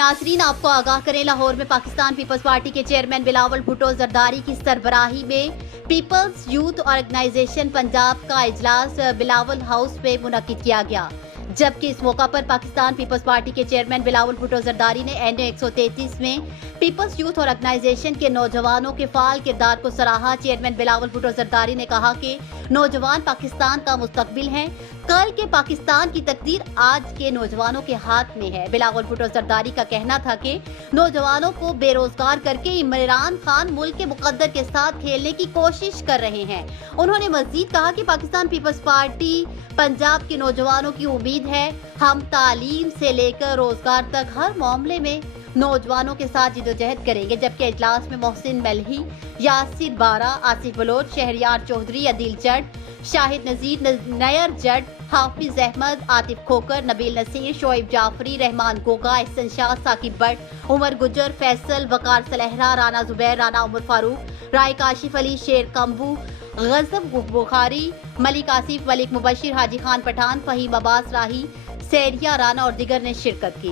नाजरीन, आपको आगाह करें, लाहौर में पाकिस्तान पीपल्स पार्टी के चेयरमैन बिलावल भुट्टो जरदारी की सरबराही में पीपल्स यूथ ऑर्गेनाइजेशन पंजाब का इजलास बिलावल हाउस पे मुनक्किद किया गया। जबकि इस मौका पर पाकिस्तान पीपल्स पार्टी के चेयरमैन बिलावल भुट्टो जरदारी ने एनए 133 में पीपल्स यूथ ऑर्गेनाइजेशन के नौजवानों के फाल किरदार को सराहा। चेयरमैन बिलावल भुट्टो जरदारी ने कहा कि नौजवान पाकिस्तान का मुस्तकबिल हैं। कल के पाकिस्तान की तकदीर आज के नौजवानों के हाथ में है। बिलावल भुट्टो जरदारी का कहना था कि नौजवानों को बेरोजगार करके इमरान खान मुल्क के मुकद्दर के साथ खेलने की कोशिश कर रहे हैं। उन्होंने मजीद कहा कि पाकिस्तान पीपल्स पार्टी पंजाब के नौजवानों की उम्मीद है। हम तालीम से लेकर रोजगार तक हर मामले में नौजवानों के साथ जिदोजहद करेंगे। जबकि इजलास में मोहसिन मलही, यासिर बारा, आसिफ बलोच, शहरियार चौधरी, अदील जट, शाहिद नजीर, नयर जट, हाफिज अहमद, आतिफ खोकर, नबील नसीर, शोएब जाफरी, रहमान गोगा, एहसन शाह, साकिब बट, उमर गुजर, फैसल, वकार सलहरा, राना जुबैर, राना उमर फारूक, राय काशिफ अली, शेर कम्बू, गजब बुखारी, मलिक आसिफ, मलिक मुबशिर, हाजी खान पठान, फहीम अब्बास राही, सैरिया राना और दिगर ने शिरकत की।